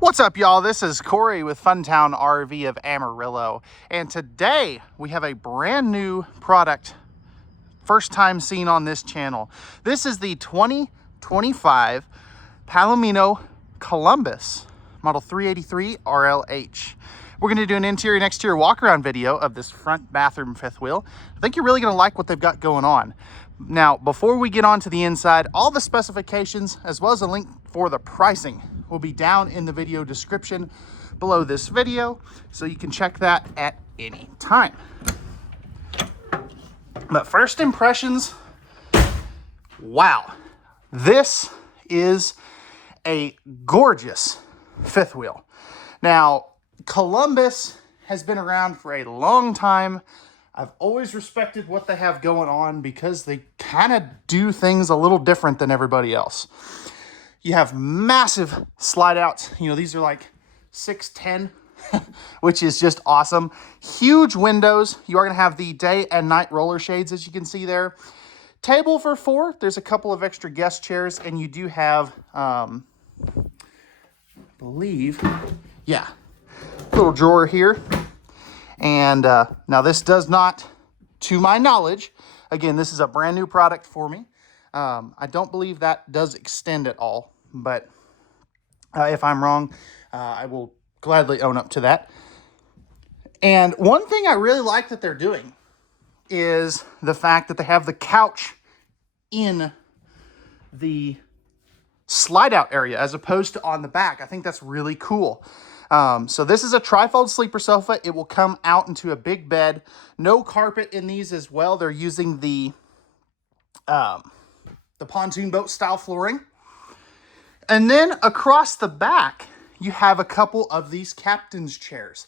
What's up, y'all? This is Cory with Funtown RV of Amarillo, and today we have a brand new product, first time seen on this channel. This is the 2025 Palomino Columbus, model 383 RLH. We're going to do an interior and exterior walk-around video of this front bathroom fifth wheel. I think you're really going to like what they've got going on. Now, before we get on to the inside, all the specifications as well as a link for the pricing will be down in the video description below this video, so you can check that at any time. But first impressions, wow, this is a gorgeous fifth wheel. Now, Columbus has been around for a long time. I've always respected what they have going on because they kind of do things a little different than everybody else. You have massive slide outs. You know, these are like 6'10", which is just awesome. Huge windows. You are going to have the day and night roller shades, as you can see there. Table for 4. There's a couple of extra guest chairs, and you do have, I believe, yeah, little drawer here. And now this does not, to my knowledge, again, this is a brand new product for me. I don't believe that does extend at all, but if I'm wrong, I will gladly own up to that. And one thing I really like that they're doing is the fact that they have the couch in the slide out area as opposed to on the back. I think that's really cool. So this is a trifold sleeper sofa. It will come out into a big bed. No carpet in these as well. They're using the pontoon boat style flooring. And then across the back, you have a couple of these captain's chairs.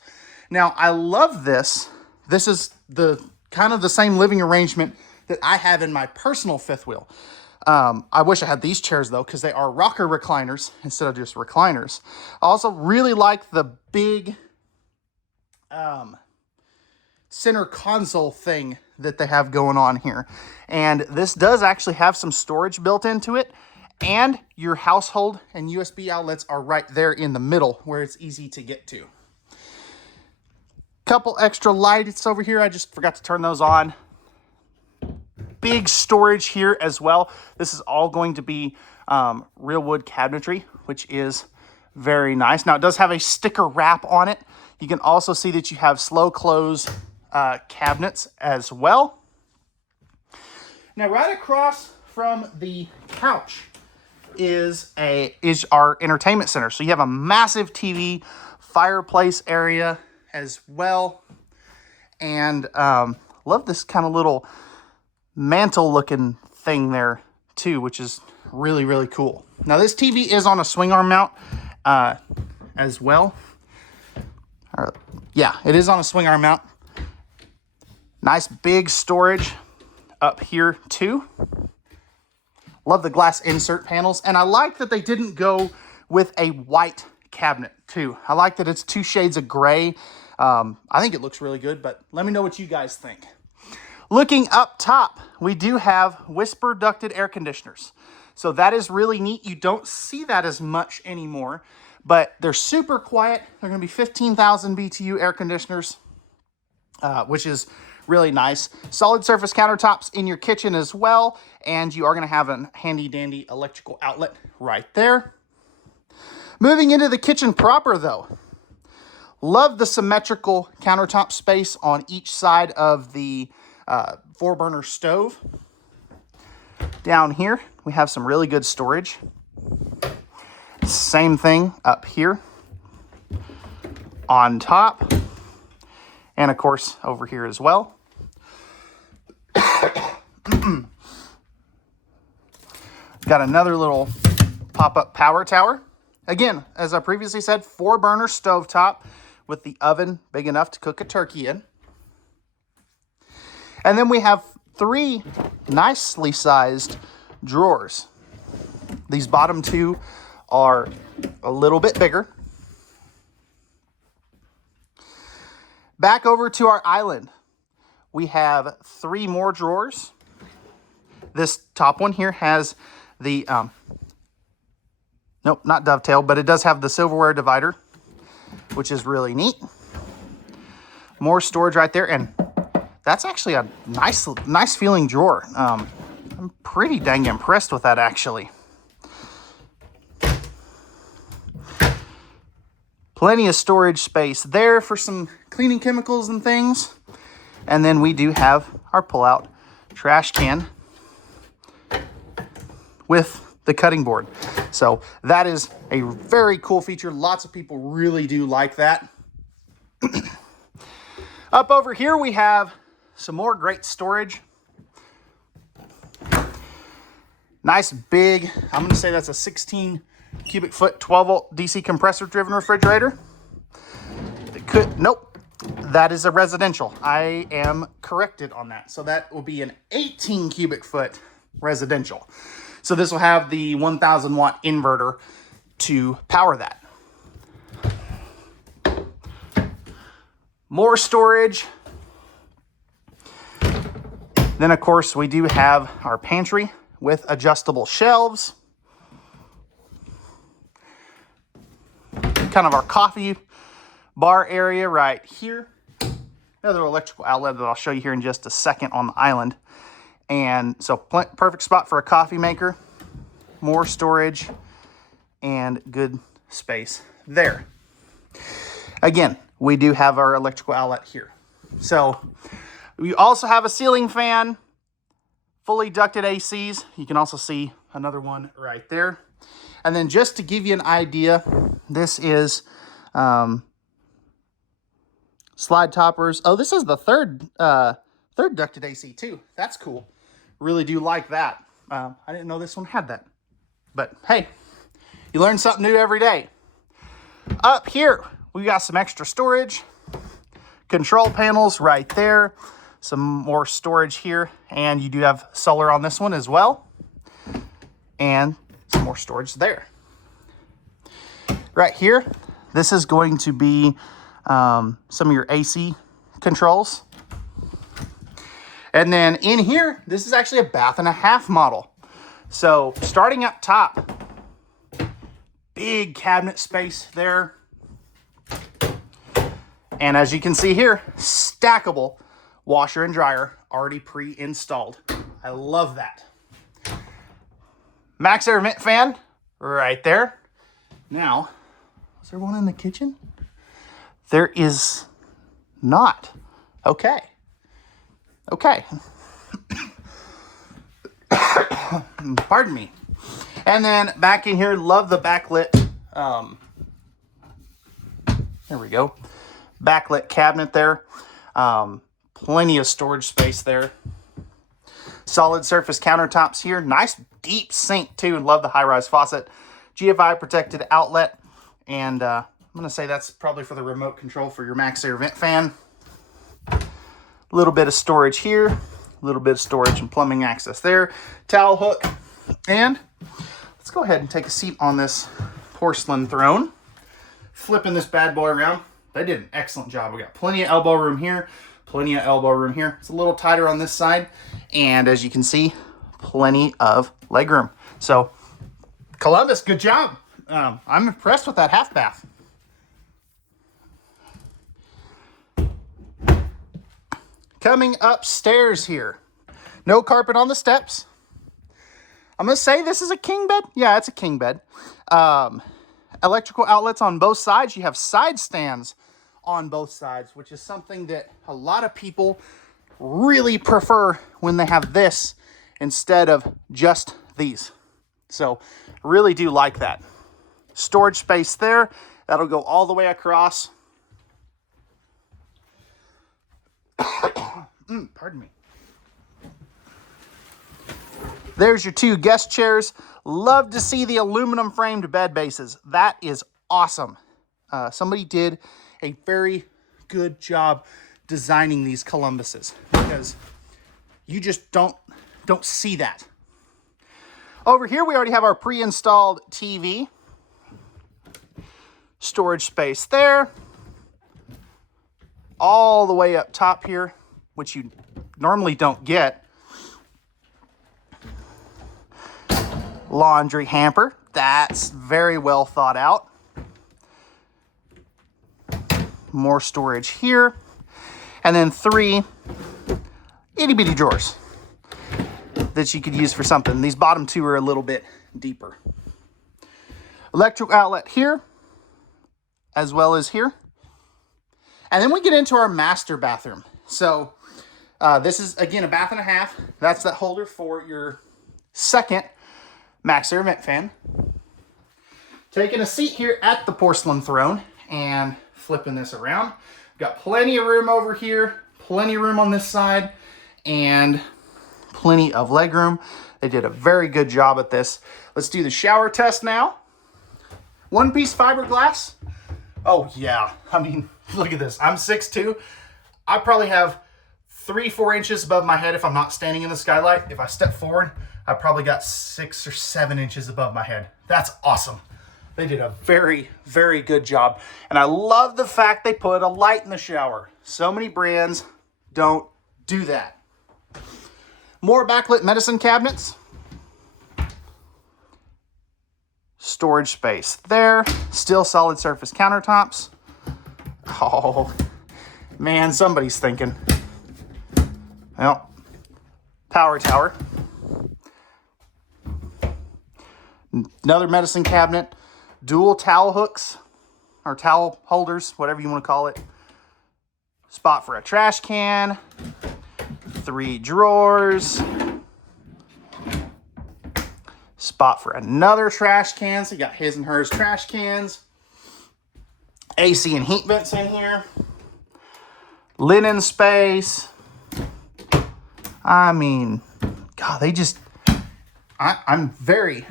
Now, I love this. This is the kind of the same living arrangement that I have in my personal fifth wheel. I wish I had these chairs though, because they are rocker recliners instead of just recliners. I also really like the big center console thing that they have going on here. And this does actually have some storage built into it, and your household and USB outlets are right there in the middle where it's easy to get to. Couple extra lights over here. I just forgot to turn those on. Big storage here as well. This is all going to be real wood cabinetry, which is very nice. Now, it does have a sticker wrap on it. You can also see that you have slow close cabinets as well. Now, right across from the couch is our entertainment center. So you have a massive TV, fireplace area as well. And love this kind of little mantle looking thing there too, which is really, really cool. Now this TV is on a swing arm mount as well. Yeah, it is on a swing arm mount. Nice big storage up here too. Love the glass insert panels, and I like that they didn't go with a white cabinet too. I like that it's 2 shades of gray. I think it looks really good, but let me know what you guys think. Looking up top, we do have whisper ducted air conditioners. So that is really neat. You don't see that as much anymore, but they're super quiet. They're going to be 15,000 BTU air conditioners, which is really nice. Solid surface countertops in your kitchen as well, and you are going to have a handy dandy electrical outlet right there. Moving into the kitchen proper though, love the symmetrical countertop space on each side of the 4-burner stove. Down here, we have some really good storage. Same thing up here on top, and of course over here as well. Got another little pop-up power tower. Again, as I previously said, 4-burner stovetop with the oven big enough to cook a turkey in. And then we have 3 nicely sized drawers. These bottom 2 are a little bit bigger. Back over to our island, we have 3 more drawers. This top one here has the Nope, not dovetail, but it does have the silverware divider, which is really neat. More storage right there, and that's actually a nice feeling drawer. I'm pretty dang impressed with that, actually. Plenty of storage space there for some cleaning chemicals and things. And then we do have our pull-out trash can with the cutting board. So that is a very cool feature. Lots of people really do like that. Up over here, we have some more great storage. Nice big, I'm going to say that's a 16 cubic foot, 12 volt DC compressor driven refrigerator. Nope, that is a residential. I am corrected on that. So that will be an 18 cubic foot residential. So this will have the 1000 watt inverter to power that. More storage. Then of course we do have our pantry with adjustable shelves. Kind of our coffee bar area right here. Another electrical outlet that I'll show you here in just a second on the island. And so perfect spot for a coffee maker. More storage and good space there. Again, we do have our electrical outlet here. So we also have a ceiling fan, fully ducted ACs. You can also see another one right there. And then just to give you an idea, this is slide toppers. Oh, this is the third ducted AC too. That's cool. Really do like that. I didn't know this one had that. But hey, you learn something new every day. Up here, we got some extra storage. Control panels right there. Some more storage here. And you do have solar on this one as well. And some more storage there. Right here, this is going to be some of your AC controls. And then in here, this is actually a 1.5 bath model. So starting up top, big cabinet space there. And as you can see here, stackable washer and dryer already pre-installed. I love that. Max air vent fan right there. Now, is there one in the kitchen? There is not. Okay. Okay. Pardon me. And then back in here, love the backlit. There we go. Backlit cabinet there. Plenty of storage space there. Solid surface countertops here. Nice deep sink too. And love the high-rise faucet. GFI protected outlet. And I'm going to say that's probably for the remote control for your max air vent fan. A little bit of storage here. A little bit of storage and plumbing access there. Towel hook. And let's go ahead and take a seat on this porcelain throne. Flipping this bad boy around. They did an excellent job. We got plenty of elbow room here. Plenty of elbow room here. It's a little tighter on this side. And as you can see, plenty of legroom. So, Columbus, good job. I'm impressed with that half bath. Coming upstairs here. No carpet on the steps. I'm going to say this is a king bed. Yeah, it's a king bed. Electrical outlets on both sides. You have side stands on both sides, which is something that a lot of people really prefer when they have this instead of just these. So really do like that. Storage space there. That'll go all the way across. Pardon me. There's your two guest chairs. Love to see the aluminum framed bed bases. That is awesome. Somebody did a very good job designing these Columbuses because you just don't see that. Over here, we already have our pre-installed TV. Storage space there. All the way up top here, which you normally don't get. Laundry hamper. That's very well thought out. More storage here. And then 3 itty bitty drawers that you could use for something. These bottom 2 are a little bit deeper. Electric outlet here, as well as here. And then we get into our master bathroom. So this is, again, a bath and a half. That's that holder for your second max air vent fan. Taking a seat here at the porcelain throne and flipping this around. Got plenty of room over here, plenty of room on this side, and plenty of leg room. They did a very good job at this. Let's do the shower test now. 1-piece fiberglass. Oh yeah, I mean, look at this. I'm 6'2". I probably have 3-4 inches above my head if I'm not standing in the skylight. If I step forward, I probably got 6 or 7 inches above my head. That's awesome. They did a very, very good job. And I love the fact they put a light in the shower. So many brands don't do that. More backlit medicine cabinets. Storage space there. Still solid surface countertops. Oh, man, somebody's thinking. Well, power tower. Another medicine cabinet. Dual towel hooks or towel holders, whatever you want to call it. Spot for a trash can. 3 drawers. Spot for another trash can. So you got his and hers trash cans. AC and heat vents in here. Linen space. I mean, God, they just, I'm very,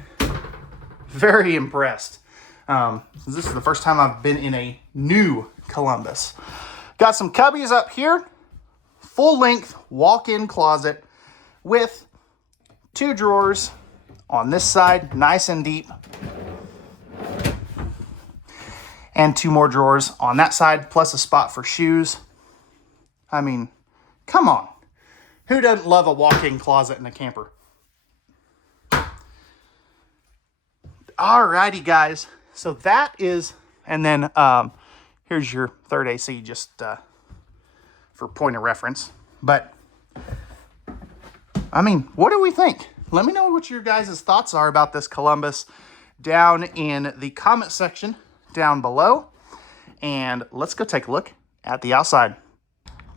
very impressed. This is the first time I've been in a new Columbus. Got some cubbies up here. Full length walk-in closet with 2 drawers on this side, nice and deep. And 2 more drawers on that side, plus a spot for shoes. I mean, come on. Who doesn't love a walk-in closet in a camper? Alrighty, guys. So that is, and then here's your third AC, just for point of reference. But, I mean, what do we think? Let me know what your guys' thoughts are about this Columbus down in the comment section down below. And let's go take a look at the outside.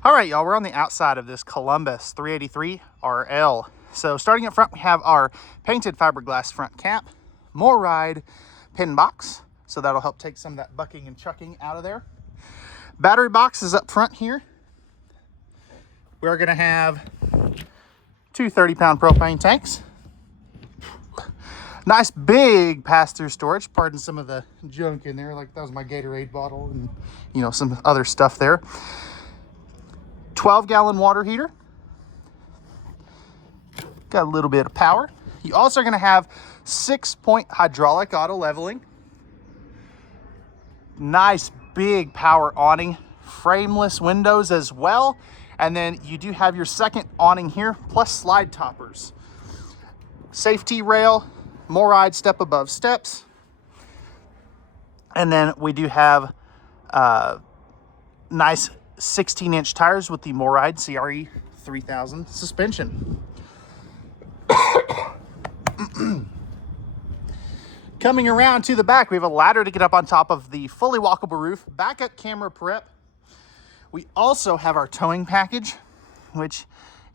All right, y'all, we're on the outside of this Columbus 383 RL. So starting up front, we have our painted fiberglass front cap, more ride pin box. So that'll help take some of that bucking and chucking out of there. Battery box is up front here. We're gonna have 2 30-pound propane tanks. Nice big pass-through storage. Pardon some of the junk in there, like that was my Gatorade bottle and, you know, some other stuff there. 12-gallon water heater. Got a little bit of power. You also are going to have 6-point hydraulic auto leveling. Nice big power awning. Frameless windows as well. And then you do have your second awning here, plus slide toppers. Safety rail, MORryde step above steps. And then we do have nice 16-inch tires with the MORryde CRE 3000 suspension. Coming around to the back, we have a ladder to get up on top of the fully walkable roof, backup camera prep. We also have our towing package, which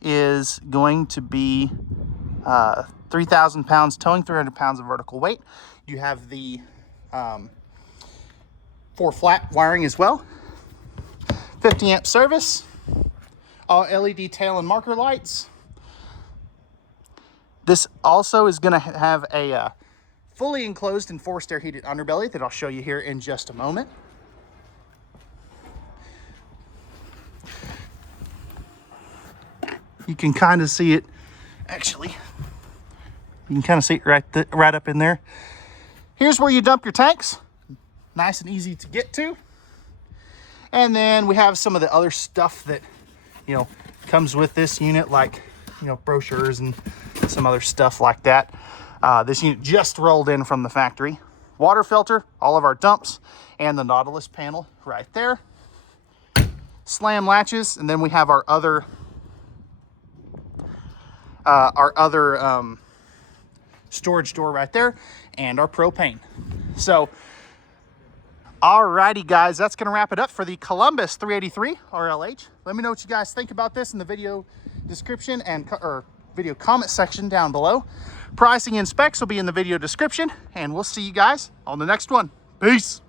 is going to be 3,000 pounds towing, 300 pounds of vertical weight. You have the 4 flat wiring as well. 50 amp service, all LED tail and marker lights. This also is going to have a fully enclosed and forced air heated underbelly that I'll show you here in just a moment. You can kind of see it, actually. You can kind of see it right up in there. Here's where you dump your tanks. Nice and easy to get to. And then we have some of the other stuff that, you know, comes with this unit, like, you know, brochures and some other stuff like that. This unit just rolled in from the factory. Water filter, all of our dumps, and the Nautilus panel right there. Slam latches, and then we have our other storage door right there, and our propane. So, alrighty guys, that's gonna wrap it up for the Columbus 383 RLH. Let me know what you guys think about this in the video description or video comment section down below. Pricing and specs will be in the video description, and we'll see you guys on the next one. Peace.